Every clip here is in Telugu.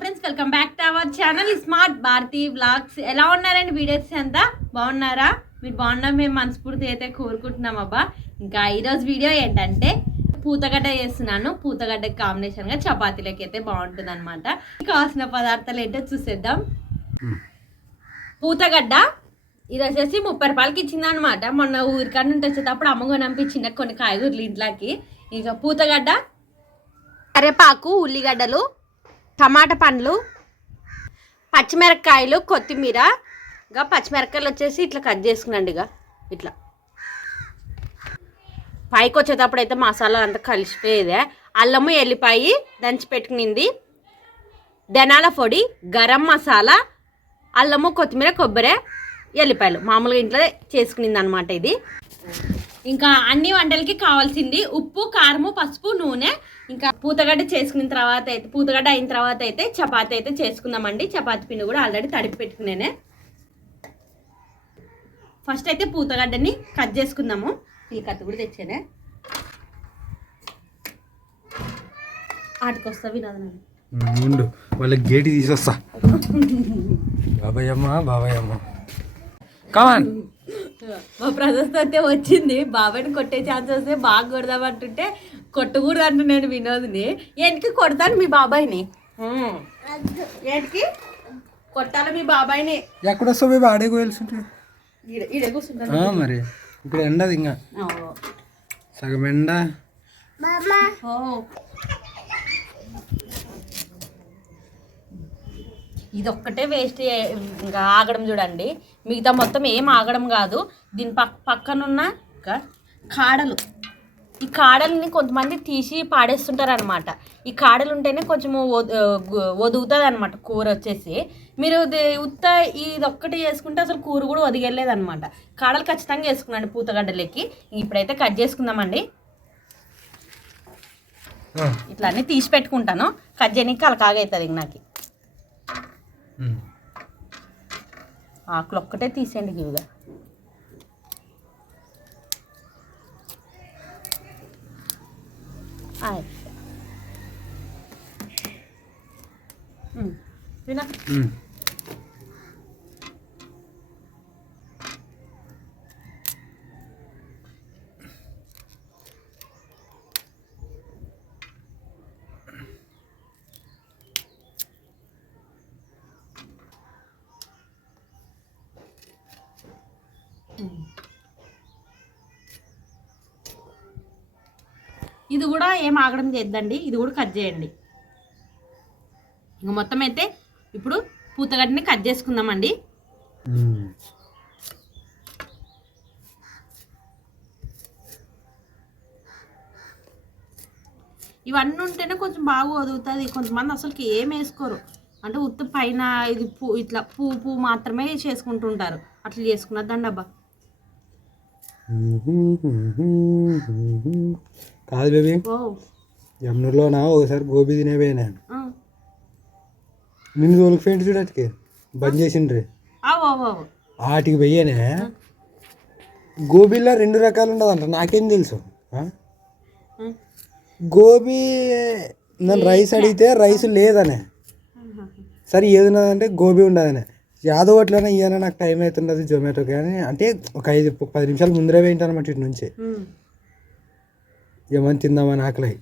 Friends welcome back to our channel smart Bharati vlogs ఎలా ఉన్నారండి వీడియోస్ అంతా? బాగున్నారా? మీరు బాగున్నా మేము మనస్ఫూర్తి అయితే కోరుకుంటున్నాం అబ్బా. ఇంకా ఈరోజు వీడియో ఏంటంటే పూతగడ్డ చేస్తున్నాను. పూతగడ్డ కాంబినేషన్గా చపాతీలకి అయితే బాగుంటుంది అనమాట కావాల్సిన పదార్థాలు ఏంటో చూసేద్దాం. పూతగడ్డ ఇది వచ్చేసి ముప్పై రూపాయలకి ఇచ్చింది అనమాట మొన్న ఊరికాడ నుండి వచ్చేటప్పుడు అమ్మగా నంపించింది కొన్ని కాయగూరలు ఇంట్లోకి. ఇక పూతగడ్డ కరివేపాకు ఉల్లిగడ్డలు టమాటా పండ్లు పచ్చిమిరపకాయలు కొత్తిమీర. ఇక పచ్చిమిరపకాయలు వచ్చేసి ఇట్లా కట్ చేసుకునండి ఇక ఇట్లా. పైకి వచ్చేటప్పుడు అయితే మసాలా అంతా కలిసిపోయేదే. అల్లము ఎల్లిపాయి దంచి పెట్టుకునింది. ధనాల పొడి గరం మసాలా అల్లము కొత్తిమీర కొబ్బరి ఎల్లిపాయలు. మామూలుగా ఇంట్లో చేసుకునింది అనమాట ఇది. ఇంకా అన్ని వంటలకి కావాల్సింది ఉప్పు కారము పసుపు నూనె ఇంకా పూతగడ్డ చేసుకున్న తర్వాత అయితే పూతగడ్డ అయిన తర్వాత అయితే చపాతి అయితే చేసుకుందామండి. చపాతి పిండి కూడా ఆల్రెడీ తడిపి పెట్టుకునేనే. ఫస్ట్ అయితే పూతగడ్డని కట్ చేసుకుందాము. ఈ కత్తి కూడా తెచ్చానే. ఆటకొస్తా వినోదం. ఉండు వాళ్ళకి గేటు తీసొస్తా. మా ప్రదర్శన అయితే వచ్చింది. బాబాయ్ని కొట్టే ఛాన్స్ వస్తే బాగా కొడదామంటుంటే కొట్టకూడదు అంటున్నాడు వినోద్ని. ఏంటికి కొడతాను మీ బాబాయ్ని. ఏంటికి? కొట్టాలి మీ బాబాయ్ని. ఎక్కడ వస్తావు బాబు? ఆడే ఈడ కూర్చుంటాను. మరి. ఇక్కడ ఎండది ఇంకా. సగం ఎండ. ఇది ఒక్కటే వేస్ట్ ఇంకా ఆగడం చూడండి. మిగతా మొత్తం ఏం ఆగడం కాదు. దీని పక్ పక్కనున్న కాడలు. ఈ కాడల్ని కొంతమంది తీసి పాడేస్తుంటారు అనమాట ఈ కాడలు ఉంటేనే కొంచెం ఒదుగుతుంది అనమాట కూర వచ్చేసి. మీరు ఉత్త ఇది ఒక్కటి చేసుకుంటే అసలు కూర కూడా ఒదిగలేదు అనమాట కాడలు ఖచ్చితంగా వేసుకున్నాండి పూతగడ్డలకి. ఇప్పుడైతే కట్ చేసుకుందామండి. ఇట్లా అన్ని తీసి పెట్టుకుంటాను. కట్ చేయడానికి కలకాగవుతుంది నాకు. ఆకులు ఒక్కటే తీసేయండి ఇవిగా はい。うん。うん。ఇది కూడా ఏం ఆగడం చేద్దండి ఇది కూడా కట్ చేయండి. ఇంక మొత్తం అయితే ఇప్పుడు పూతగడ్డని కట్ చేసుకుందామండి. ఇవన్నీ ఉంటేనే కొంచెం బాగా వదుగుతుంది కొంతమంది అసలుకి ఏం వేసుకోరు. అంటే ఉత్త పైన ఇది పూ ఇట్లా పువ్వు పువ్వు మాత్రమే చేసుకుంటుంటారు. అట్లా చేసుకున్నదండి అబ్బా కాదు బేబీ. ఓ యమునూరులోనా? ఒకసారి గోబీ తినేపోయినా ఆ. నిన్ను తోలుకు ఫ్రెండ్ చూడటికి బంద్ చేసిండ్రి. వాటికి పోయానే? గోబీలో రెండు రకాలు ఉండదంట. నాకేం తెలుసు. గోబీ నన్ను రైస్ అడిగితే రైస్ లేదనే. సరే ఏది ఉన్నదంటే గోబీ ఉండదనే. యాదవ్ అట్లనే ఇయ్యన నాకు టైం అవుతున్నది జొమాటో కానీ. అంటే ఒక ఐదు పది నిమిషాలు ముందరే వేయింటాను అనమాట ఇటు నుంచి. ఏమని తిందామని ఆకలి.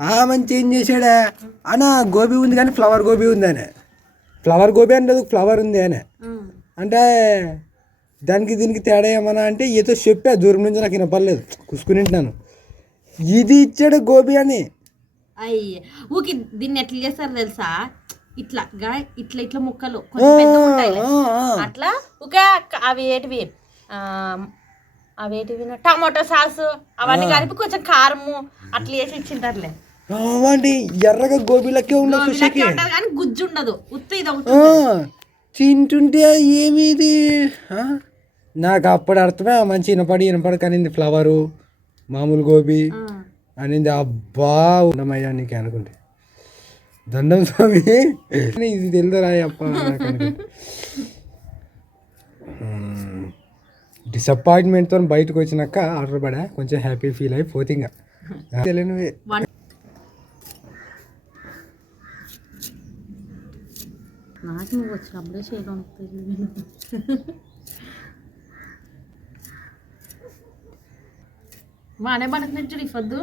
ఆ మంచి ఏం చేశాడా? అన్న గోబీ ఉంది కానీ ఫ్లవర్ గోబీ ఉంది అనే. ఫ్లవర్ గోబీ అంటే ఫ్లవర్ ఉంది అనే. అంటే దానికి దీనికి తేడా ఏమన్నా అంటే ఏదో చెప్పా దూరం నుంచి నాకు వినపడలేదు. కుసుకుని వింటున్నాను. ఇది ఇచ్చాడు గోబీ అని. అయ్య. ఊకి దీన్ని ఎట్లా చేస్తారు తెలుసా? ఇట్లా గా ఇట్లా ఇట్లా ముక్కలు. కొంచెం. అట్లా ఒక అవి ఏంటివి? ఆ, అవి ఏంటివి టమాటో సాస్ అవన్నీ కలిపి కొంచెం కారము అట్లా వేసి ఇచ్చింటారులే. అవండి ఎర్రగా గోబీలకే ఉండదు సుషకి కానీ గుజ్జు ఉండదు ఉత్త ఇది తింటుంటే ఏమి ఇది ఆ? నాకు అప్పుడు అర్థమే ఆ మంచి వినపడి వినపడి కానీ ఫ్లవరు మామూలు గోబీ. అనింది అబ్బా ఉండమయ్యా నీకు అనుకుంటే. దండం స్వామి. ఇది తెలుదరా అప్ప డిసప్పాయింట్మెంట్తో బయటకు వచ్చినాక ఆర్డర్ పడా కొంచెం హ్యాపీ ఫీల్ అయిపోతే ఇంకా తెలియనివి నాకు నువ్వు వచ్చినప్పుడే చేయడం పడుతున్నట్టు ఇవ్వద్దు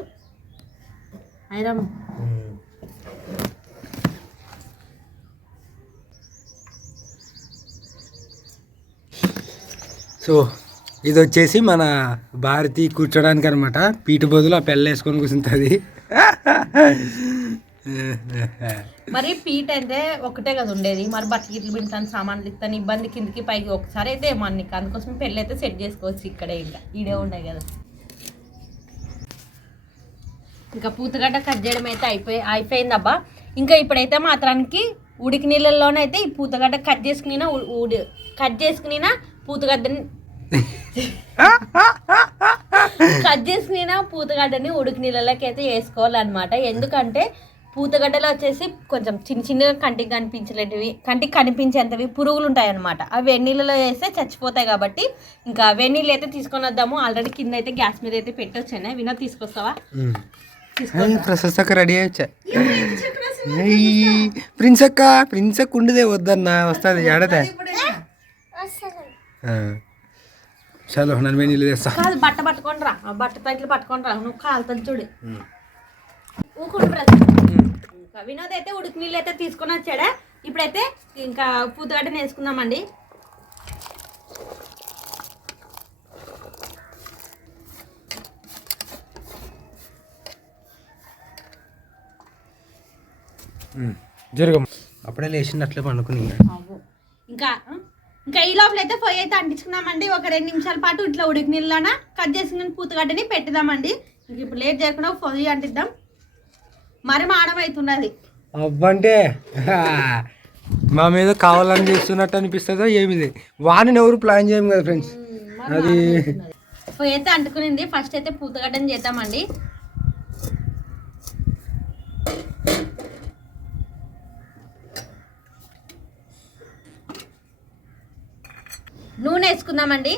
ఐరమ్ సో ఇది వచ్చేసి మన భారతి కూర్చోడానికి అనమాట పీట బదులు ఆ పెళ్ళ వేసుకొని కూర్చుంటుంది మరి పీట్ అయితే ఒకటే కదా ఉండేది. మరి బట్టలు పిండుతాను సామాన్లు ఇస్తాను ఇబ్బంది కిందికి పైకి ఒకసారి అయితే మనకి అందుకోసం పెళ్ళి అయితే సెట్ చేసుకోవచ్చు ఇక్కడే ఇంకా. ఈడే ఉండే కదా. ఇంకా పూతగడ్డ కట్ చేయడం అయితే అయిపోయి అయిపోయింది అబ్బా ఇంకా ఇప్పుడైతే మాత్రానికి ఉడికి నీళ్ళల్లోనైతే ఈ పూతగడ్డ కట్ చేసుకుని ఉడి కట్ చేసుకుని పూతగడ్డని కట్ చేసుకుని పూతగడ్డని ఉడికి నీళ్ళలోకి అయితే వేసుకోవాలన్నమాట. ఎందుకంటే పూతగడ్డలో వచ్చేసి కొంచెం చిన్న చిన్నగా కంటికి కనిపించలేటివి కంటికి కనిపించేంతవి పురుగులు ఉంటాయి అనమాట అవి వెన్నీళ్ళలో వేస్తే చచ్చిపోతాయి కాబట్టి ఇంకా వెన్నీళ్ళు అయితే తీసుకొని వద్దాము. ఆల్రెడీ కింద అయితే గ్యాస్ మీద అయితే పెట్టొచ్చానే. వినోద్ తీసుకొస్తావా? ప్రశస్తక రెడీ అయ్యొచ్చా? ప్రిన్స్ అక్క ప్రిన్స్ అక్క ఉండదే వద్దన్న. వస్తుంది ఏడదే చలో నన్ను నీళ్ళు తెస్తా కాదు బట్ట పట్టుకొని రా బట్ట తగిలి పట్టుకొని రా నువ్వు కాలుతుంది చూడు. ఊకుండు బ్రదర్. ఇంకా వినోద్ అయితే ఉడికి నీళ్ళు అయితే తీసుకొని వచ్చాడా. ఇప్పుడైతే ఇంకా పూతగడ్డని వేసుకుందామండి జరగం అప్పుడే లేచినట్లే పండుకుని. ఇంకా? ఇంకా ఈ లోపల అయితే పొయ్యి అయితే అంటించుకున్నామండి. ఒక రెండు నిమిషాల పాటు ఇట్లా ఉడికి నీళ్ళన కట్ చేసిన పూతగడ్డని పెట్టిదామండి. ఇంక ఇప్పుడు లేట్ చేయకుండా పొయ్యి అంటిద్దాం. మరి మాడం అవుతున్నది అవ్వంటే. మా మీద కావాలని చేస్తున్నట్టు అనిపిస్తుందో ఏమిది? వాడిని ఎవరు ప్లాన్ చేయం కదా ఫ్రెండ్స్ అది పొయ్యి అయితే అంటుకునింది. ఫస్ట్ అయితే పూతగడ్డని చేద్దామండి. నూనె వేసుకుందామండి.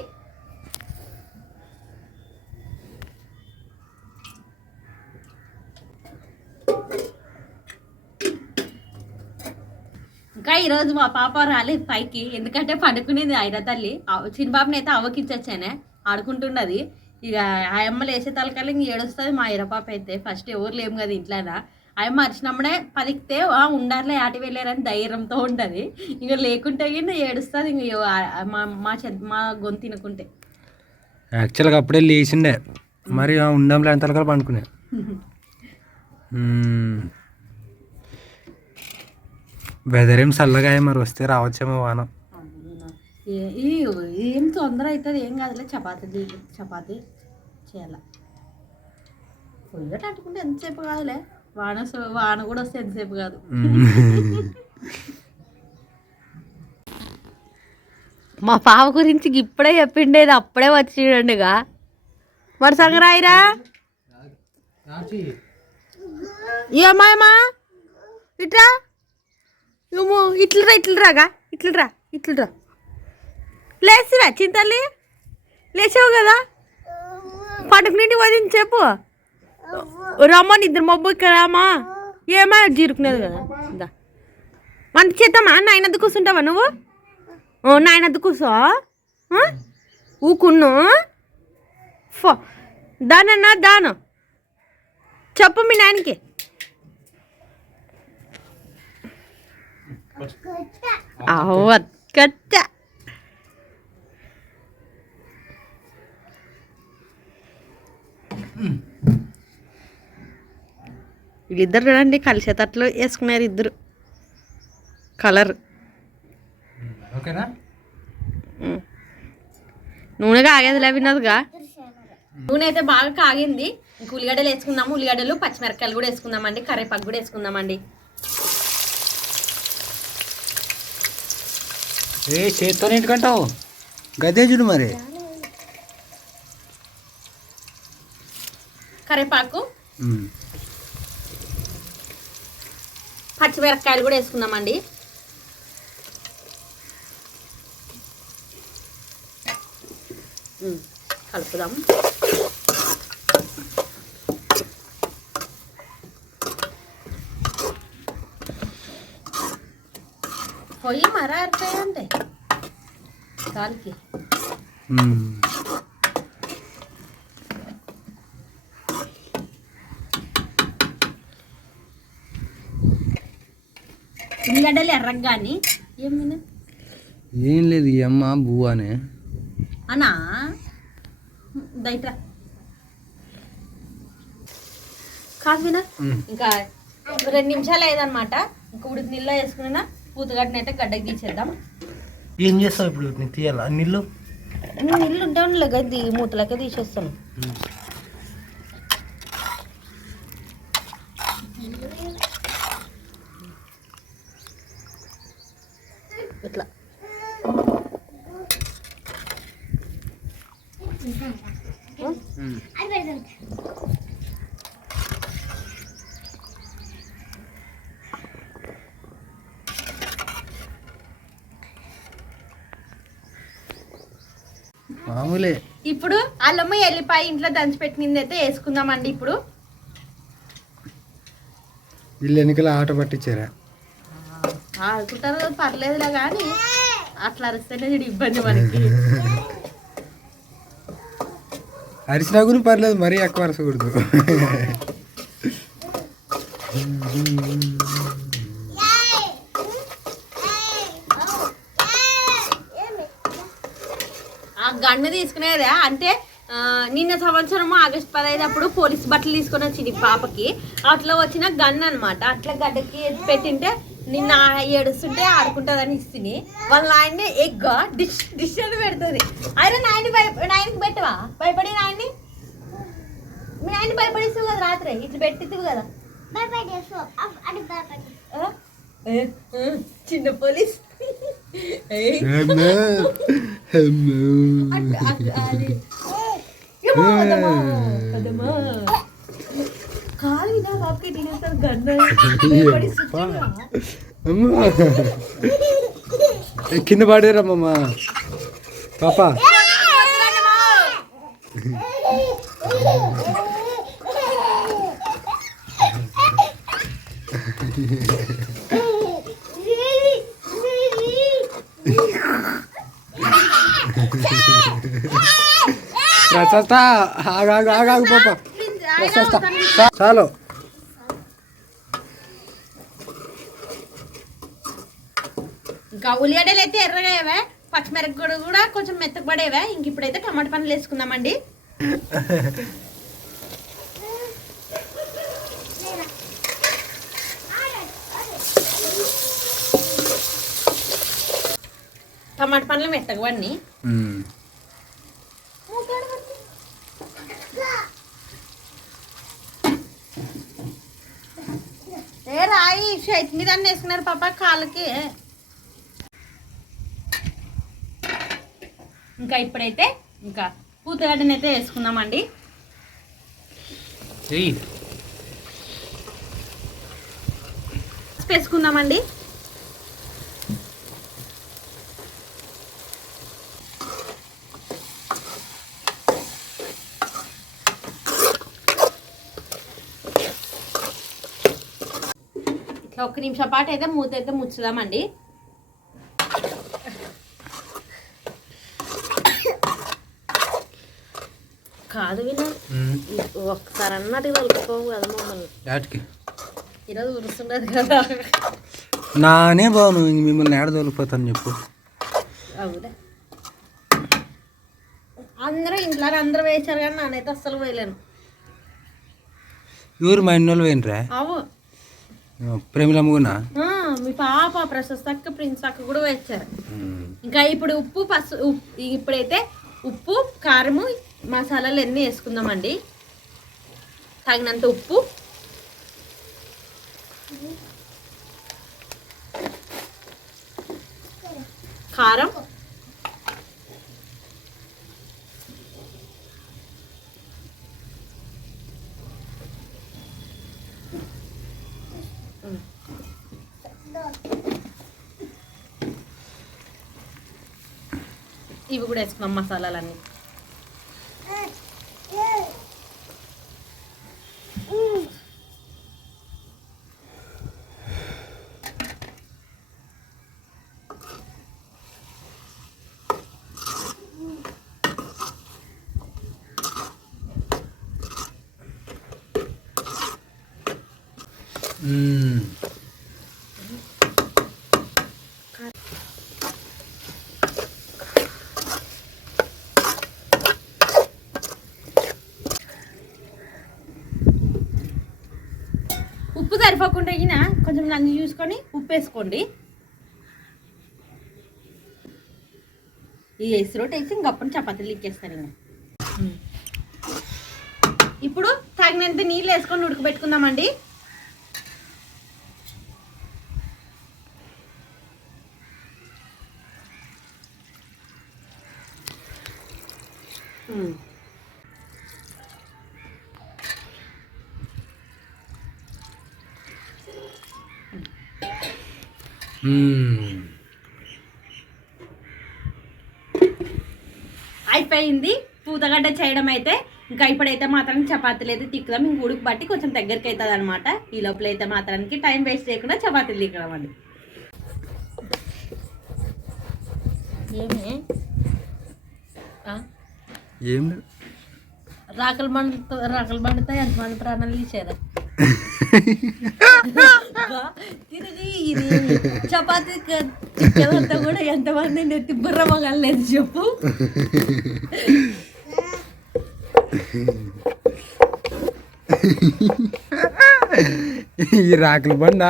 ఇంకా ఈరోజు మా పాప రాలేదు పైకి ఎందుకంటే పండుకునేది ఆయన తల్లి. చిన్న బాబుని అయితే అవ్వకిచ్చొచ్చానే ఆడుకుంటున్నది. ఇక ఆ అమ్మలు లేచే తలకల్లా ఇంక ఏడొస్తుంది మా ఇరపాప అయితే. ఫస్ట్ ఎవరు లేము కదా ఇంట్లోనా. ఆయమ్మ అరిచినప్పుడే పలికితే "ఆ, ఉండారులే ఆటి వెళ్ళారని ధైర్యంతో ఉంటుంది. ఇక లేకుంటే గిన్న ఏడుస్తుంది ఇంక మా మా చె- మా గొంతు తినుకుంటే. యాక్చువల్గా అప్పుడే లేచిండే. మరి ఉండంలో ఎంత తలకాలు పండుకునే. వెదర్ ఏం చల్లగా మరి వస్తే రావచ్చేమో వాన. ఏ- తొందర అవుతుంది ఏం కాదులే చపాతీ చపాతీ చేయాల. పొయ్యట అంటుకుంటే ఎంతసేపు కాదులే. వాన వాన కూడా వస్తే ఎంతసేపు కాదు. మా పాప గురించి ఇప్పుడే చెప్పిండేది అప్పుడే వచ్చిండుగా మరి సంగరాయిరా? ఏమాయమా ఇట్రా? ఏమో ఇట్లరా ఇట్లరాగా ఇట్లరా ఇట్లరా. లేచిరా చింతల్లి? లేచావు కదా? పండుగ నుండి వదిలి చెప్పు. రమ్మని ఇద్దరు మబ్బు ఇక్కడ రామా ఏమా జీరుకునేది కదా ఇందా వంట చేద్దామా నాయనద్దు కూర్చుంటావా నువ్వు ఓ నాయనద్దు కూర్చో? ఊకున్ను ఫో దానన్నా దాను చెప్పు మీ నాయనకి అవక్కట్ట వీళ్ళిద్దరు చూడండి కలిసేటట్లు వేసుకున్నారు ఇద్దరు. కలర్. ఓకేనా? నూనె కాగేదిలే విన్నదిగా నూనె అయితే బాగా కాగింది. ఇంక ఉల్లిగడ్డలు వేసుకుందాము. ఉల్లిగడ్డలు పచ్చిమిరపకాయలు కూడా వేసుకుందామండి. కరివేపాకు కూడా వేసుకుందామండి. ఏ చేత్తో ఏంటికంటావు గదే చూడు మరి. కరివేపాకు. పచ్చిమిరపకాయలు కూడా వేసుకుందామండి. కలుపుదాం. పొయ్యి మర ఆరిపోయండి కాలికి ఉల్లిగడ్డలు ఎర్రగాని ఏమైనా ఏం లేదు ఈ అమ్మ బువ్వానే. అనా? బయట కాదు వినా. ఇంకా రెండు నిమిషాలు అయ్యేదన్నమాట ఇంకా ఉడికి నీళ్ళు వేసుకున్నా పూతగడ్డనైతే గడ్డకి తీసేద్దాం. ఏం చేస్తావు ఇప్పుడు తీయాలా? నీళ్ళు? నీళ్ళు ఉంటే ఉండలేక దీ మూతలకే తీసేస్తాను ఇట్లా మామూలే అల్లమ్మ ఎల్లిపాయ ఇంట్లో దంచిపెట్టింది అయితే వేసుకుందామండి ఇప్పుడు. వీళ్ళు ఎన్నికల ఆట పట్టించారా? ఆడుకుంటారు పర్లేదులే కానీ అట్లా అరిస్తేనే ఇబ్బంది మనకి. అరిచినా కూడా పర్లేదు మరీ ఎక్కువ అరసకూడదు. ఆ గన్ను తీసుకునేదే అంటే నిన్న సంవత్సరం ఆగస్ట్ పదహైదు అప్పుడు పోలీస్ బట్టలు తీసుకొని వచ్చింది పాపకి. అట్లా వచ్చిన గన్ అన్నమాట. అట్లా గడ్డకి పెట్టింటే నిన్న ఏడుస్తుంటే ఆడుకుంటుందని ఇస్తుంది. వాళ్ళ నాయన్ని ఎగ్గా డిష్ డిష్ అని పెడుతుంది. అయినా నాయన్ని భయ నాయనకి పెట్టవా? భయపడి నాయన్ని? మీ నాయన్ని భయపడిస్తావు కదా రాత్రి. ఇట్లా పెట్టిద్దు కదా. చిన్న పోలీస్. అట్లా, కింద పడేరమ్మా పాప వదలండమ్మా. ప్రశస్త. ఆగాగు ఆగాగు పాప. ఆయన ప్రశస్త. చాలు. ఇంకా ఉల్లిగడ్డలు అయితే ఎర్రగా అయ్యావే. పచ్చిమిరపకాయలు కూడా కొంచెం మెత్తగా పడేవే. ఇంక ఇప్పుడైతే టమాటా పండ్లు వేసుకుందామండి. టమాటా పండ్లు మెత్తగా ఏ రాయి షైట్ మీద అన్ని వేసుకున్నారు పాప కాళ్ళకి. ఇంకా ఇప్పుడైతే ఇంకా పూతగడ్డని అయితే వేసుకుందామండి. వేసుకుందామండి. ఒక నిమిషం పాటు అయితే మూత అయితే ముచ్చుదామండి. కాదు వినా. ఉమ్. ఒక్కసారి అన్నట్టు కలుపుకోవు కదా మమ్మల్ని. ఈరోజు ఉరుస్తుండదు కదా. నానే బాను ఇంక మిమ్మల్ని ఏడ తోలిపోతాను చెప్పు. అవునా? అందరూ ఇంట్లో అందరూ వేశారు కానీ నానైతే అస్సలు వేయలేను ఎవరు మా ఇన్నోళ్ళు పోయినరా? అవు మీ పాప ప్రశస్త అక్క ప్రిన్స్ అక్క కూడా వేశారు ఇంకా ఇప్పుడు ఉప్పు పసు ఇప్పుడైతే ఉప్పు కారము మసాలాలు అన్నీ వేసుకుందామండి. తగినంత ఉప్పు. కారం. ఇవి కూడా వేసుకున్నాం మసాలాలన్నీ మ్మ్. ఉప్పు సరిపోకుండా అయినా కొంచెం నన్ను చూసుకొని ఉప్పు వేసుకోండి ఈ వేసి రోటి వేసి ఇంకప్పుడు చపాతీలు ఇచ్చేస్తాను ఇంకా. ఇప్పుడు తగినంత నీళ్ళు వేసుకొని ఉడకబెట్టుకుందామండి. అయిపోయింది. పూతగడ్డ చేయడం అయితే ఇంకా ఇప్పుడైతే మాత్రం చపాతీలు అయితే తిక్కుదాం. ఇంక ఉడుకు బట్టి కొంచెం దగ్గరికి అవుతుంది అనమాట ఈ లోపల అయితే మాత్రానికి టైం వేస్ట్ చేయకుండా చపాతీలు తిక్కడం అండి ఏమి. రాకలు బండ రాకలు బండితో ఎంతమంది ప్రాణాలు తీసారు తిరిగి ఇది చపాతీ తిక్కేదంతా కూడా ఎంతమంది నెత్తి బుర్ర మగలేదు చెప్పు ఈ రాకుల బండ?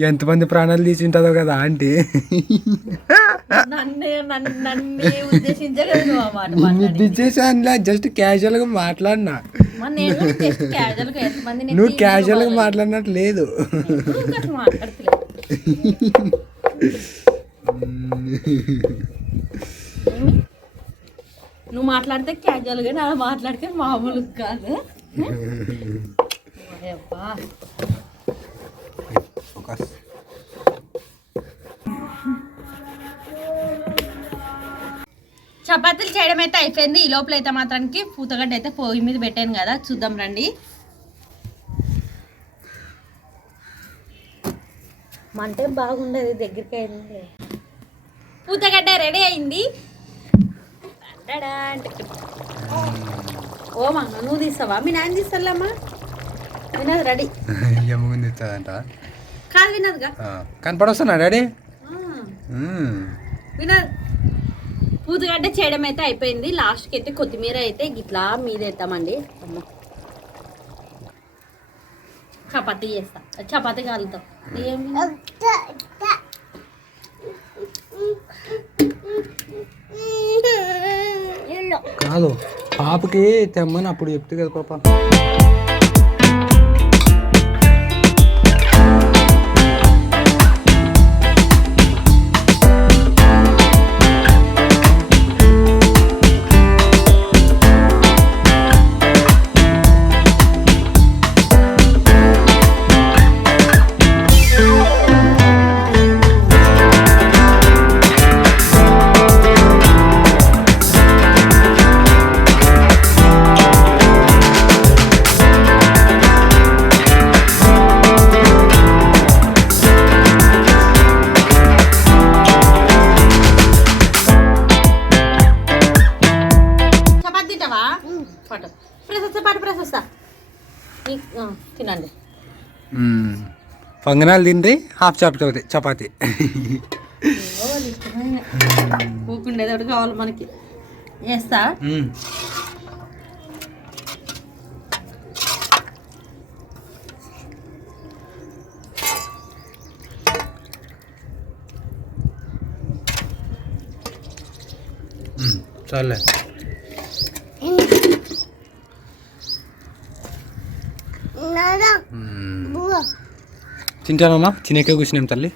ఎంతమంది ప్రాణాలు తీసి ఉంటుందో కదా ఆంటీ. దిచ్చేసానులే జస్ట్ మాట్లాడినా. casual గా నెత్తి నువ్వు క్యాజువల్గా మగలేదు. మాట్లాడినట్టు లేదు. నువ్వు మాట్లాడితే క్యాజువల్గా నా మాట్లాడితే మామూలు కాదు. చపాతీలు చేయడం అయితే అయిపోయింది. ఈ లోపల అయితే మాత్రానికి పూతగడ్డ అయితే పొయ్యి మీద పెట్టాను కదా. చూద్దాం రండి. మంటే బాగుండదు దగ్గరికి అయింది. పూతగడ్డ రెడీ అయింది. ఓ మా నువ్వు తీస్తావా? మీ నాయన తీస్తాలమ్మా వినదు రెడీ. ఏముంది ఇస్తుందంట కాదు వినదుగా కనపడొస్తున్నా డాడీ? ఆ, వినదు. పూతగడ్డ చేయడం అయితే అయిపోయింది. లాస్ట్కి అయితే కొత్తిమీర అయితే ఇట్లా మీద వేస్తామండి అమ్మ. చపాతీ చేస్తా. చపాతీ కాలుతాం. ఏమి కాదు పాపకి తెమ్మని అప్పుడు చెప్తే కదా పాప. పాటు వస్తా నీ- ఆ, తినండి. పొంగనాలు తింటే హాఫ్ చపాతి. చపాతి ఊకుండేది ఒకటి కావాలి మనకి? వేస్తా? చాలే. తింటానమ్మా? తినేకే కూర్చున్నాం తల్లి.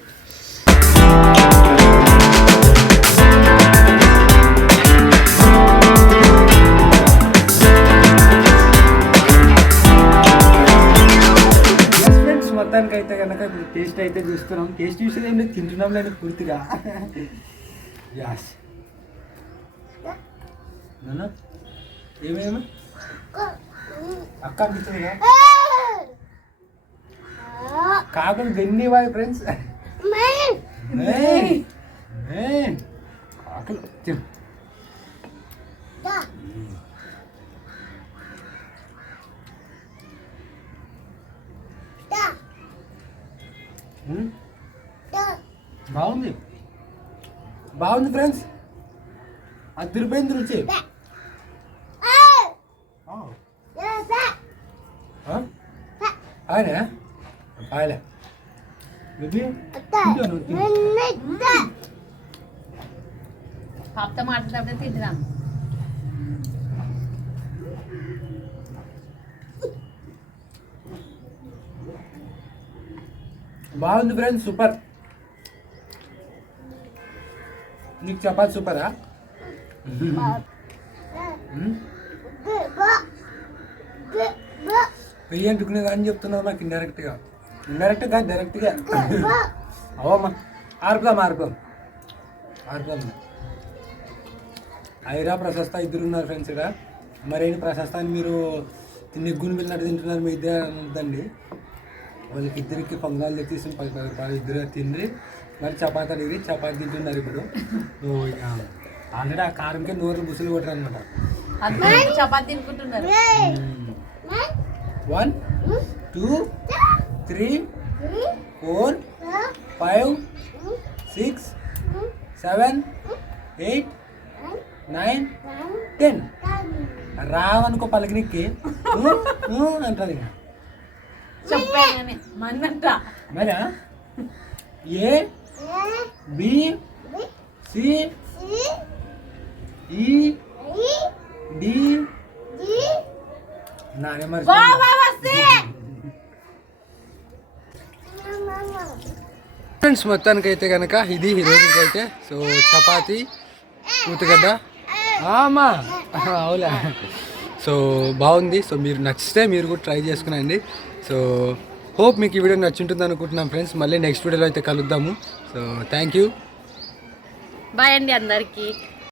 ఫ్రెండ్స్ మొత్తానికి అయితే కనుక ఇప్పుడు టేస్ట్ అయితే చూస్తున్నాం. టేస్ట్ చూసేది ఏం లేదు తింటున్నాం లేదు పూర్తిగా. యాస్ ఏమేమి? అక్క అనిపిస్తుంది కాకులు దిన్నివాయి ఫ్రెండ్స్. కాకులు. బాగుంది. బాగుంది ఫ్రెండ్స్. అది అద్దరిపోయింది రుచి అవునా ఆ? ఆయనే ఆయలే బేబీ తింటా నువ్వు తిను. పాపతో మాట్లాడితే తింటున్నాం బాగుంది ఫ్రెండ్స్ సూపర్ నీకు చపాతి సూపరా ఉమ్. పెయ్యి అంటుకునే కానీ చెప్తున్నావు నాకు ఇండైరెక్ట్గా ఇండైరెక్ట్గా డైరెక్ట్గా అవమ్మా ఆర్పుదాం ఆర్పుదాం. ఆర్పుదాం. ఐరా ప్రశస్త ఇద్దరు ఉన్నారు ఫ్రెండ్స్ ఇక్కడ మరేంటి ప్రశస్త అని మీరు నిగ్గుని వెళ్ళినట్టు తింటున్నారు మీ ఇద్దరు అనొద్దండి. వాళ్ళకి ఇద్దరికి పొంగాలు తెచ్చేసి పది పది రూపాయలు ఇద్దరు తిండ్రి. మరి చపాతీ అడిగి చపాతీ తింటున్నారు ఇప్పుడు. ఆల్రెడీ ఆ కారంకే నోరు బుసులు కొట్టరు అనమాట చపాతి తినుకుంటున్నారు. One two three four five six seven eight nine ten రావనుకో పలకనికి అంటది మరా? A B C E D నానే మరి ఫ్రెండ్స్ మొత్తానికి అయితే కనుక ఇది ఈరోజుకి సో చపాతి కూతుగడ్డ ఆమా! అవులా సో బాగుంది. సో మీరు నచ్చితే మీరు కూడా ట్రై చేసుకునండి. సో హోప్ మీకు ఈ వీడియో నచ్చుంటుంది అనుకుంటున్నాం ఫ్రెండ్స్. మళ్ళీ నెక్స్ట్ వీడియోలో అయితే కలుద్దాము. So thank you. బాయ్ అండి అందరికీ.